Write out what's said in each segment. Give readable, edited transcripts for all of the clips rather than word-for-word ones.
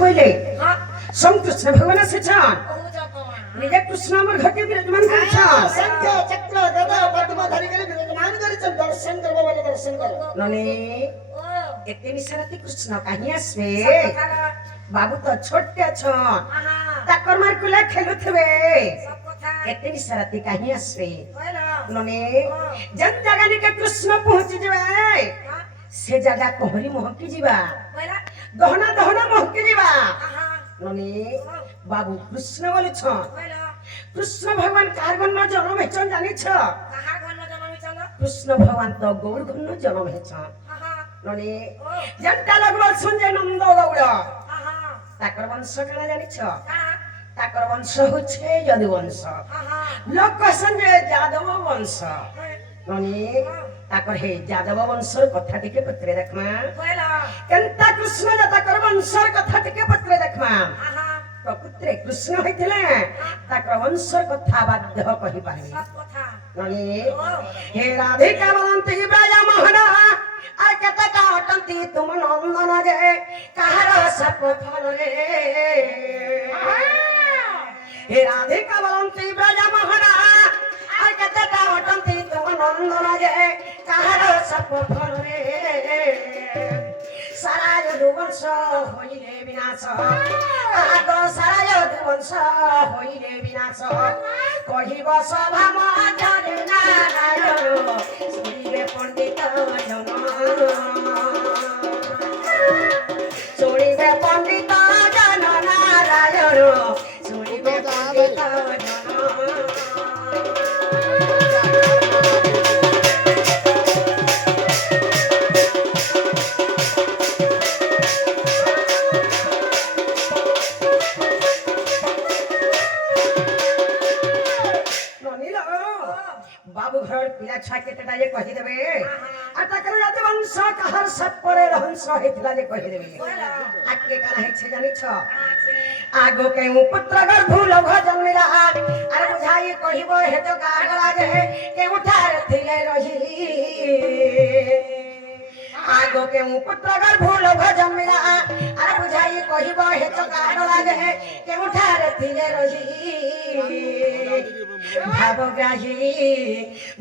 কইলে শ্রীকৃষ্ণ ভগবান এসেছেন নিজে কৃষ্ণ আমার ঘরকে বিরাজমান করেছেন শঙ্খ চক্র গদা পদ্ম ধরি করে বিরাজমান করেছেন দর্শন করব বলে দর্শন করো ননি এতে নিশারাতে কৃষ্ণ কাহি আসবে বাবু তো ছোট্ট আছন তাকর মার কুলা খেলুথবে এতে নিশারাতে কাহি আসবে ননি যেন জাগানিকে কৃষ্ণ পৌঁছি যাবে সে জায়গা কোহরি মহকি ଯିବା দহনা দহনা মহকি ଯିବା ননি বাবু কৃষ্ণ বলেছ কৃষ্ণ ভগবান কার গণ্য জন্ম হেছন জানিছ কৃষ্ণ ভগবান তো গৌর গণ্য জন্ম হেছন ননি যেনটা লাগব সঞ্জয় নন্দ গৌর তাকর বংশ কেন জানিছ তাকর বংশ হচ্ছে যদু বংশ লোক সঞ্জয় যাদব বংশ ননি তাকর হে যাদব বংশর কথা টিকে পত্রে দেখমা কেনতা কৃষ্ণ তাকর বংশর কথা টিকে পত্রে দেখমা প্রকৃতিরে কৃষ্ণ হইଥିଲେ তাকর বংশর কথা বাধ্য কহি পারিবি ননি হে রাধিকা বলন্তি ব্রজ মোহন আর কেতটা অটন্তি তুম নন্দন যে কাহার সপ ফল রে হে রাধিকা বলন্তি ব্রজ মোহন আর কেতটা অটন্তি তুম নন্দন যে কাহার সপ ফল রে সারা যদুবংশ হইলে বিনাশ আগ সারা যদুবংশ হইলে বিনাশ কহিব সভা মধ্যে নারায়ণ শুনিবে পণ্ডিত জন শুনিবে পণ্ডিত জন নারায়ণ শুনিবে পণ্ডিত জন বাবু ঘর পিলা ছয় কেতেটা যে কহি দেবে আর তাকর রাতে বংশ কাহার সব পরে রহস্য হইতলা যে কহি দেবে আজকে কানা হেছে জানিছ আগো কেউ পুত্র গর্ভ লোভ জন্মিলা আর বুঝাই কহিব হেতো কাগলা যে কেউঠার থিলে রহি আগো কেউ পুত্র গর্ভ লোভ জন্মিলা আর বুঝাই কহিব হেতো কাগলা যে কেউঠার থিলে রহি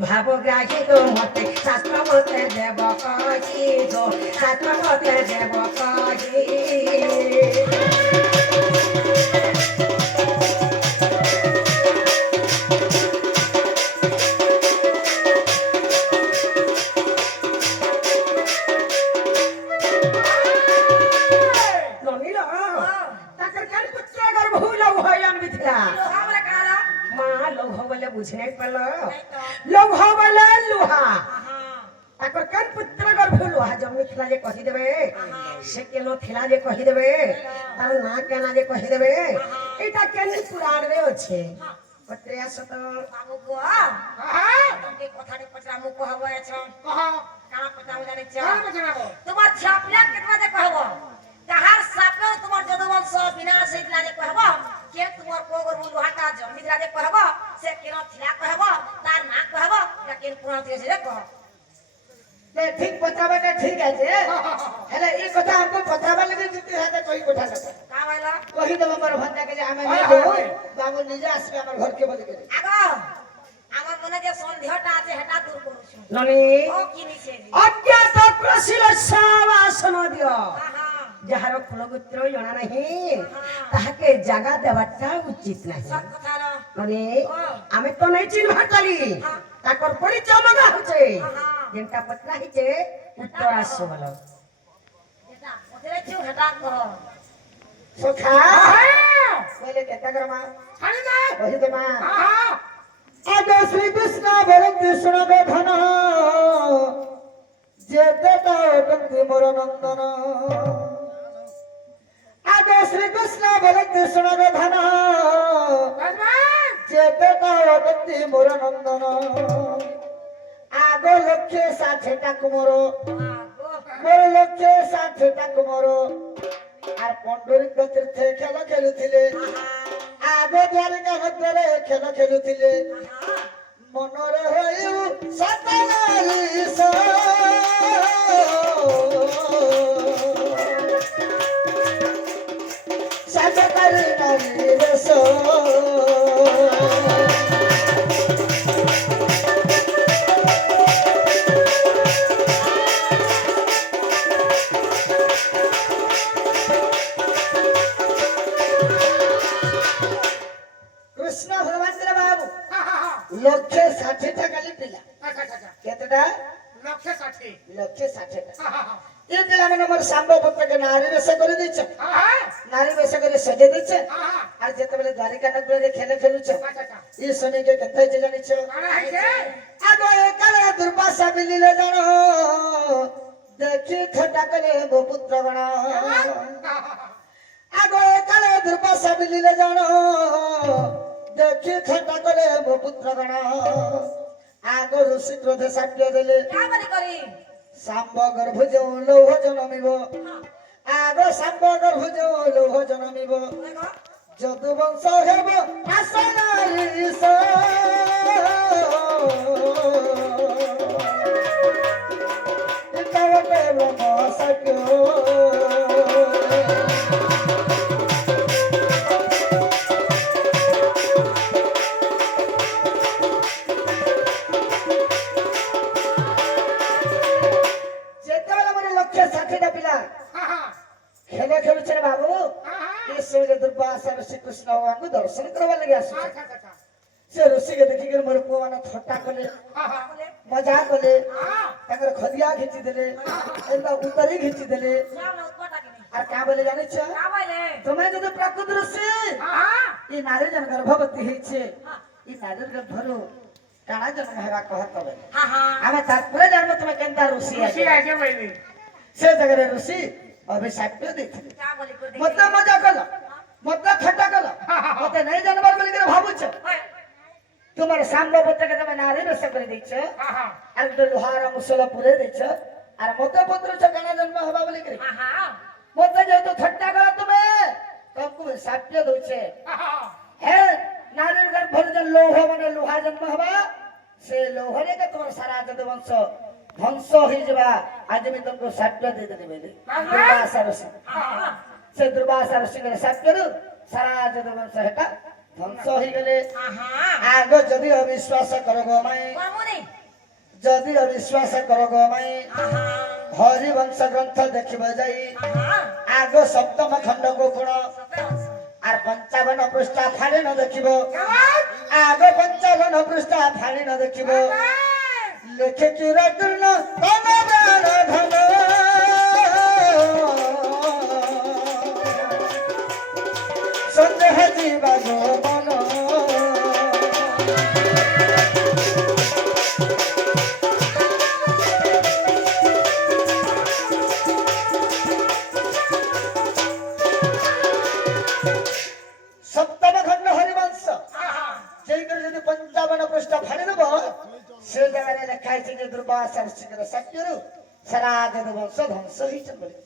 ভাবগ্রাহী গো মতে শাস্ত্র মতে দেব কহি গো শাস্ত্র মতে দেব কহি বুঝনে পেল লোভ বলে লুহা তাকর কান পুত্র গর্ভ লুহা জন্মিଥିଲା যে কহি দেবে সে কেন থিলা যে কহি দেবে তার না কেনা যে কহি দেবে এটা কেন পুরাণ রে আছে পত্রে আস তো বাবু গো তুমি কথাটি পচরা মুখ কহব আছ কহ কানা পচরা জানিছ তোমার ছাপলা কেতবা যে কহব তাহার সাপে তোমার যদুবংশ বিনাশ হইতলা যে কহব কে তোমার কোগর লুহাটা জন্মিতলা যে কহব সে কেন থিলা কহব তার না কহব এটা কেন পুরাণ দিয়েছে যে কহ তে ঠিক পচাবাটা ঠিক আছে হেলে এই কথা আমকো পচাবা লাগে যদি হাতে কই কথা কথা কা বলা কহি দেব মোর ভন্ডা কে যে আমি নেবো বাবু নিজে আসবে আমার ঘর কে বলি কে আগো আমার মনে যে সন্দেহটা আছে হেটা দূর করুছি ননি ও কি নিছে অজ্ঞাত প্রশিল সাবাসন দিও যাহার কুলগোত্র জনা নাহি তাহাকে জায়গা দেওয়াটা উচিত নাহি মানে আমি তো নাই চিনভার চালি তাকর পরিচয় মগা হচ্ছে যেটা পত্রা হিছে উত্তর আসো বলো যেটা পত্রে ছিল হেটা কহ সুখা বলে কেতা করমা ছাড়ি দে কহি দে মা আজ শ্রী কৃষ্ণ বলে কৃষ্ণ গে ধন যেতে তো মোর নন্দন আগে শ্রীকৃষ্ণ বলে কৃষ্ণ গে ধন যেতে অটন্তি মোর নন্দন আগ লক্ষ্যে ষাঠটা কুমোর মোর লক্ষ্যে ষাঠটা কুমোর আর পণ্ডরিক তীর্থে খেল খেলুଥିଲେ আগ দ্বারিকা মধ্যে খেল খেলুଥିଲେ মনরে হইউ সতনালিশ বেকার নারী বেশ কৃষ্ণ ভগবান বাবু লক্ষে 60 টাকা পিলা কেতটা লক্ষে 60 টাকা এই পিলা মানে মোর সাম্ব পুত্রকে নারী বেশ করে দিচ্ছে নারী বেশ করে সজে দিচ্ছে আর যেতবেলে দ্বারিকা নগরে খেলে খেলুছ এই শনিকে কেতে হইছে জানিছ আগো একালে দুর্বাসা মিলিলে জানো দেখি ঠটা করে গো পুত্র গণ আগো একালে দুর্বাসা মিলিলে জানো দেখি ঠটা করে গো পুত্র গণ আগো ঋষি ক্রোধে সাক্ষ্য দেলে সাম্ব গর্ভুজ লৌহ জনমিব আগো সাম্ব গর্ভুজ লৌহ জনমিব যদু বংশ হেব আসনারি ইতাবতে ব্রহ্ম সাক্ষ্য খেলে খেলুছে বাবু ईश्वर दुर्वासा ऋषि कृष्ण भगवान को दर्शन करवा लगे आसु से ऋषि के देखि के मोर पुआ माने थट्टा कले मजाक कले तकर खदिया खिची देले एला उतरी खिची देले আর কা বলে জানিছ তুমি যদি প্রকৃত ঋষি এই নারী জন গর্ভবতী হইছে এই নারীর গর্ভরু কানা জন্ম হেবা কহত হবে আমি তারপরে জানবো তুমি কেনতা ঋষি আছে সে জায়গায় ঋষি অভিশাপ ଦେଇଥିଲେ মতে মজা কল মতে ঠাট্টা কল মতে নাই জানবার বলি করে ভাবুছ তোমার সাম্ভবতকে তুমি নারী বেশ করে দিছ আর একটা লোহার মুসল পুরে দিছ আর মতে পুত্র কানা জন্ম হবা বলি করে মতে যেহেতু ঠাট্টা কল তুমি তোমাকে সাপ্য দউছে হে নারীর গর্ভর যে লৌহ মানে লোহা জন্ম হবা সে লৌহরে কে তোমার সারা যদুবংশ ধ্বংস হয়ে যাবা আজ আমি তোমাকে সাপ্য দিয়ে দেবে দুর্বাসা ঋষি সে দুর্বাসা ঋষি করে সাপ্য সারা যদুবংশ হেটা ধ্বংস হয়ে গেলে আগ যদি অবিশ্বাস কর গো মাই যদি অবিশ্বাস কর গো মাই হরিবংশ গ্রন্থ দেখিব যাই আগ সপ্তম খণ্ড কো কোণ আর 55 পৃষ্ঠা ফাড়ি ন দেখিব আগ 55 পৃষ্ঠা ফাড়ি ন দেখিব লেখে কি রত্ন ধন ধন সন্দেহ জীবা মন সপ্তম খণ্ড হরিবংশ যেই করে যদি 55 পৃষ্ঠা ফাড়ি দেব সে জায়গায় লেখা আছে যে দুর্বাসা ঋষির সাক্ষ্যরু সারা যদুবংশ ধ্বংস হয়েছে বলে